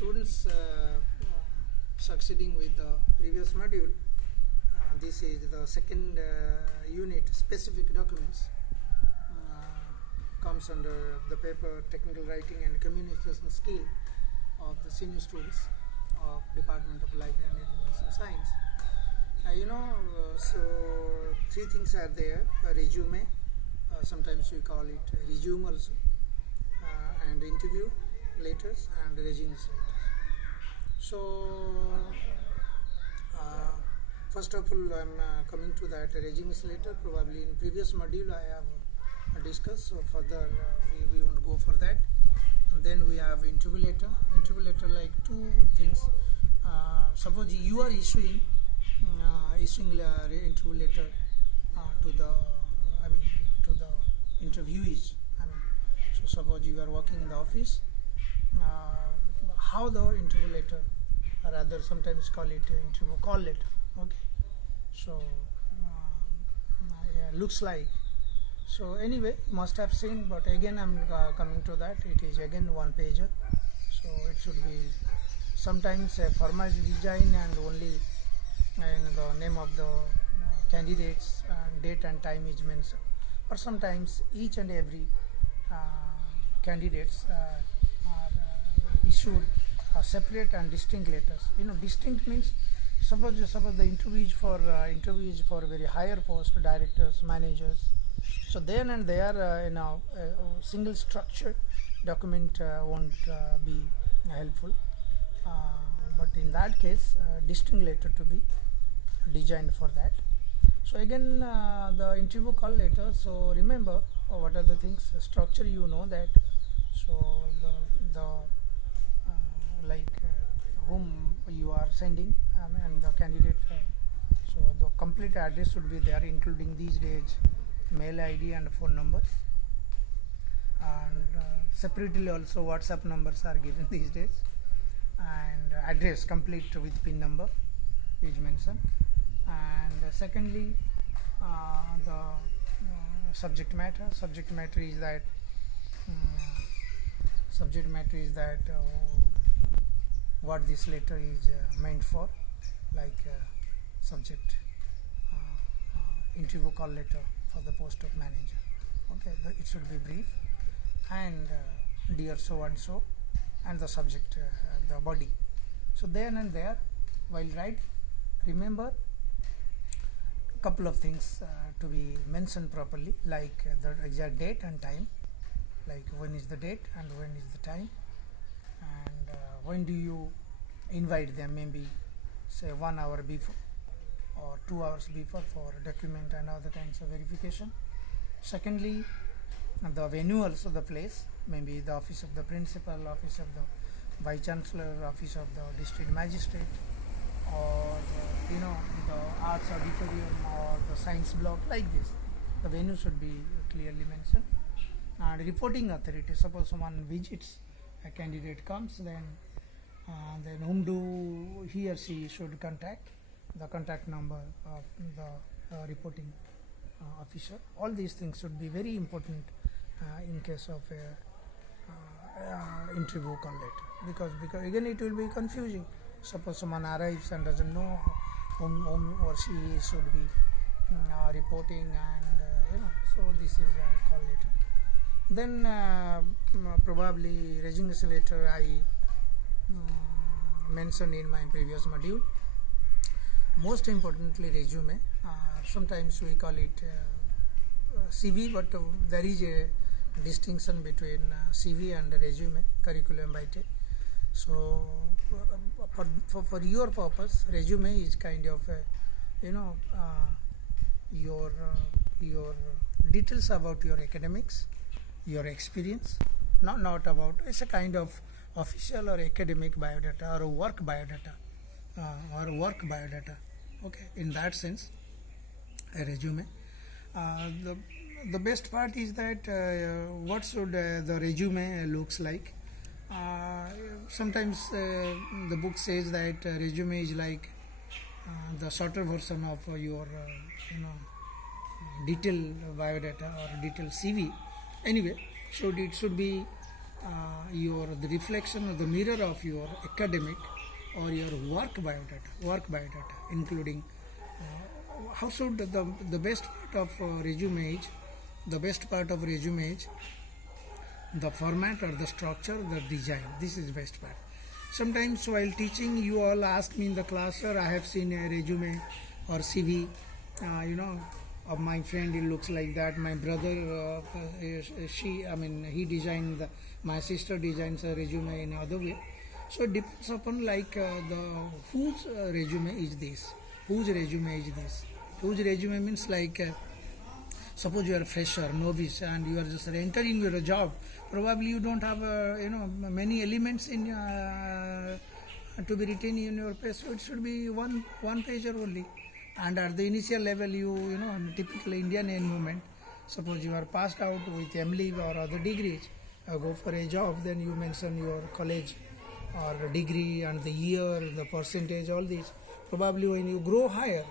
Students succeeding with the previous module, this is the second unit, specific documents, comes under the paper technical writing and communication skill of the senior students of Department of Library and Information Science. So three things are there: a resume, sometimes we call it resume also, and interview letters and resumes letters. So first of all, I'm coming to that resumes letter. Probably in previous module I have discussed, so further we won't go for that. And then we have interview letter. Interview letter, like two things. Suppose you are issuing interview letter to the interviewees. So suppose you are working in the office. How the interview letter, or rather sometimes call it interview call letter. Okay. So looks like. So anyway, you must have seen, but again I'm coming to that. It is again one pager. So it should be sometimes a formal design and only the name of the candidates and date and time is mentioned, or sometimes each and every candidates are issued separate and distinct letters. Distinct means suppose the interview is for very higher post, directors, managers. So then and there, a single structured document won't be helpful. But in that case, distinct letter to be designed for that. So again, the interview call letter. So remember what are the things, structure, you know that. So the whom you are sending and the candidate. So the complete address should be there, including these days mail ID and phone numbers. And separately also WhatsApp numbers are given these days. And address complete with PIN number is mentioned. And secondly, the subject matter. Subject matter is that what this letter is meant for, like subject interview call letter for the post of manager. Okay, it should be brief, and dear so and so, and the subject, the body. So then and there, while writing, remember couple of things to be mentioned properly, like the exact date and time, like when is the date and when is the time, and when do you invite them, maybe say 1 hour before or 2 hours before for document and other kinds of verification. Secondly, the venue, also the place, maybe the office of the principal, office of the vice chancellor, office of the district magistrate, or the arts auditorium or the science block, like this. The venue should be clearly mentioned. And reporting authority, suppose someone visits, a candidate comes, then whom do he or she should contact, the contact number of the reporting officer. All these things should be very important in case of a interview call letter, because again it will be confusing. Suppose someone arrives and doesn't know whom or she should be reporting, and so this is a call letter. Then probably resignation letter I mentioned in my previous module. Most importantly, resume. Sometimes we call it CV, but there is a distinction between CV and resume, curriculum vitae. So for your purpose, resume is kind of your details about your academics, your experience, not about, it's a kind of official or academic biodata or work biodata. Okay, in that sense, a resume. The best part is that what should the resume looks like. Sometimes the book says that resume is like the shorter version of your detailed biodata or detailed CV. Anyway, so it should be the reflection or the mirror of your academic or your work biodata, including how should the best part of resume is, the format or the structure, the design. This is the best part. Sometimes while teaching, you all ask me in the class, sir, I have seen a resume or CV, of my friend. It looks like that. My brother, he designed, my sister designs a resume in other way. So it depends upon whose resume is this. Whose resume means suppose you are a fresher, novice, and you are just entering your job. Probably you don't have many elements in to be written in your page. So it should be one pager only. And at the initial level, typical Indian movement. Suppose you are passed out with MLeave or other degrees, go for a job. Then you mention your college or degree and the year, the percentage, all these. Probably when you grow higher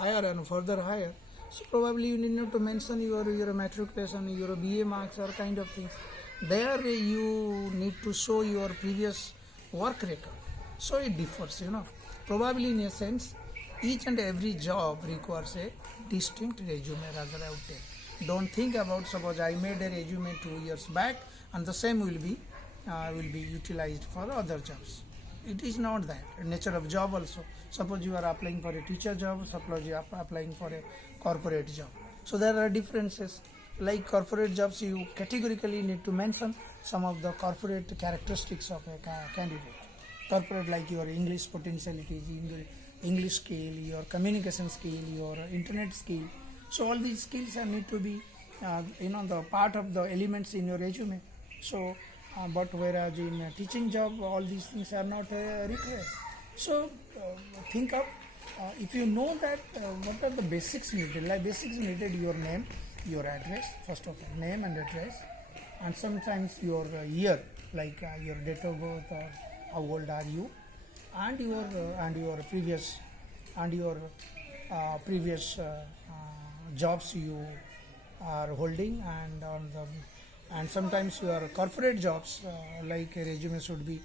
and further higher, so probably you need to mention your matriculation, your BA marks or kind of things. There you need to show your previous work record. So it differs, Probably in a sense, each and every job requires a distinct resume, rather I would tell. Don't think about, suppose I made a resume 2 years back and the same will be utilized for other jobs. It is not that. Nature of job also. Suppose you are applying for a teacher job, suppose you are applying for a corporate job. So there are differences. Like corporate jobs, you categorically need to mention some of the corporate characteristics of a candidate. Corporate, like your English potentiality, English skill, your communication skill, your internet skill. So all these skills need to be, the part of the elements in your resume. So, but whereas in a teaching job, all these things are not required. So think of, if you know that what are the basics needed. Like basics needed, your name, your address, first of all, name and address, and sometimes your year, like your date of birth or how old are you, and your previous jobs you are holding, and sometimes your corporate jobs, like a resume should be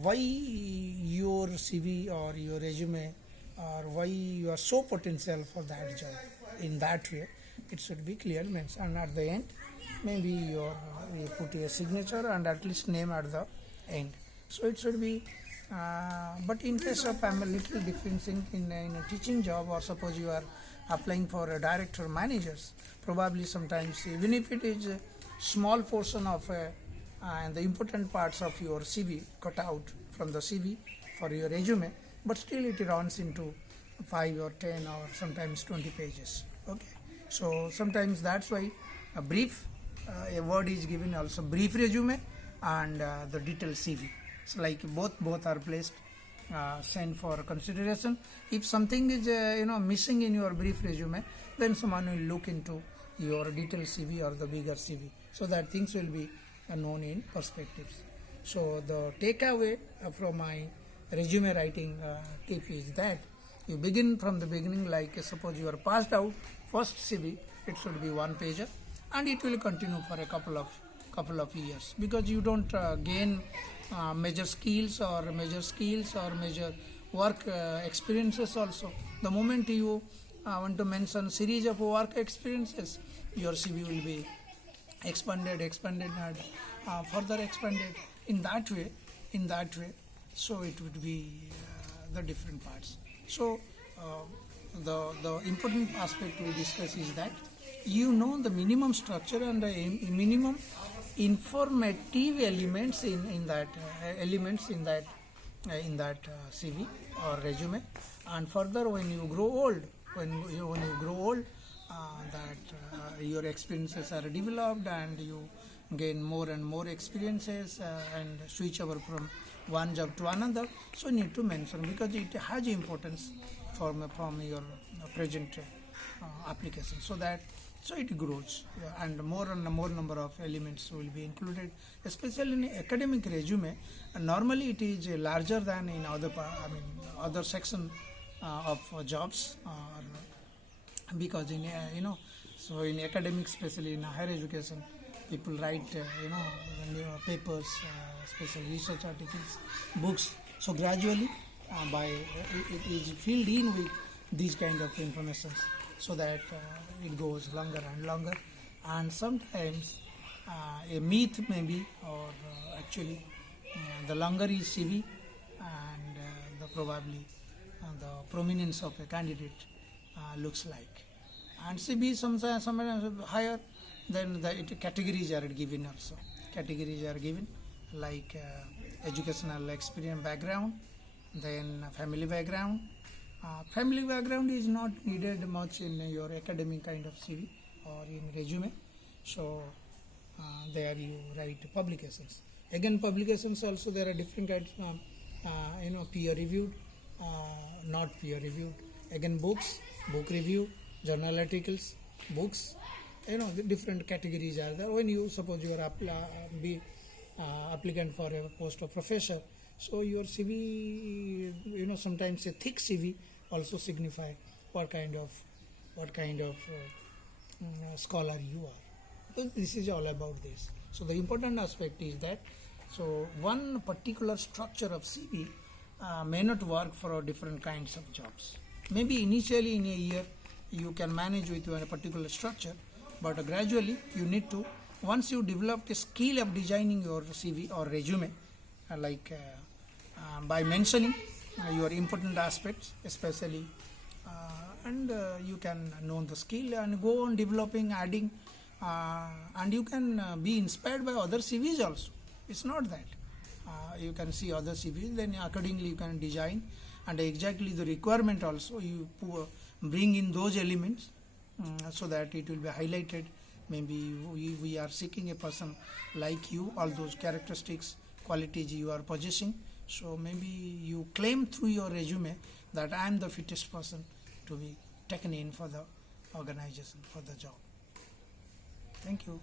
why your CV or your resume, or why you are so potential for that job. In that way, it should be clear mentioned. And at the end, maybe you put a signature and at least name at the end. So it should be. But in case of, I'm a little different in a teaching job, or suppose you are applying for a director managers, probably sometimes even if it is a small portion of and the important parts of your CV cut out from the CV for your resume, but still it runs into 5 or 10 or sometimes 20 pages. Okay, so sometimes that's why a brief, a word is given also, brief resume and the detailed CV. So like both are placed, sent for consideration. If something is missing in your brief resume, then someone will look into your detailed CV or the bigger CV, so that things will be known in perspectives. So the takeaway from my resume writing tip is that you begin from the beginning. Like suppose you are passed out, first CV, it should be 1 pager, and it will continue for a couple of years, because you don't gain major skills or major work experiences also. The moment you want to mention series of work experiences, your CV will be expanded and further expanded in that way. So it would be the different parts. So the important aspect we discuss is that the minimum structure and the minimum informative elements in that CV or resume. And further, when you grow old, your experiences are developed and you gain more and more experiences and switch over from one job to another. So you need to mention, because it has importance from your present application. So it grows, and more number of elements will be included, especially in academic resume. Normally it is larger than in other section of jobs, because in so in academics, especially in higher education, people write papers, special research articles, books. So gradually it is filled in with these kind of informations, so that it goes longer and longer. And sometimes a myth maybe, or actually the longer is CV, and the probably the prominence of a candidate looks like. And CV sometimes higher, then the categories are given also. Categories are given like educational experience background, then family background. Family background is not needed much in your academic kind of CV or in resume. So there you write publications. Again, publications also there are different kinds, peer reviewed, not peer reviewed. Again, books, book review, journal articles, books. The different categories are there. When you suppose you are applicant for a post of professor, so your CV, sometimes a thick CV also signify what kind of scholar you are. So this is all about this. So the important aspect is that, so one particular structure of CV may not work for different kinds of jobs. Maybe initially in a year you can manage with a particular structure, but gradually you need to, once you develop the skill of designing your CV or resume, by mentioning your important aspects especially, and you can know the skill and go on developing, adding, and you can be inspired by other CVs also. It's not that you can see other CVs, then accordingly you can design, and exactly the requirement also you bring in those elements, so that it will be highlighted. Maybe we are seeking a person like you, all those characteristics, qualities you are possessing. So maybe you claim through your resume that I am the fittest person to be taken in for the organization, for the job. Thank you.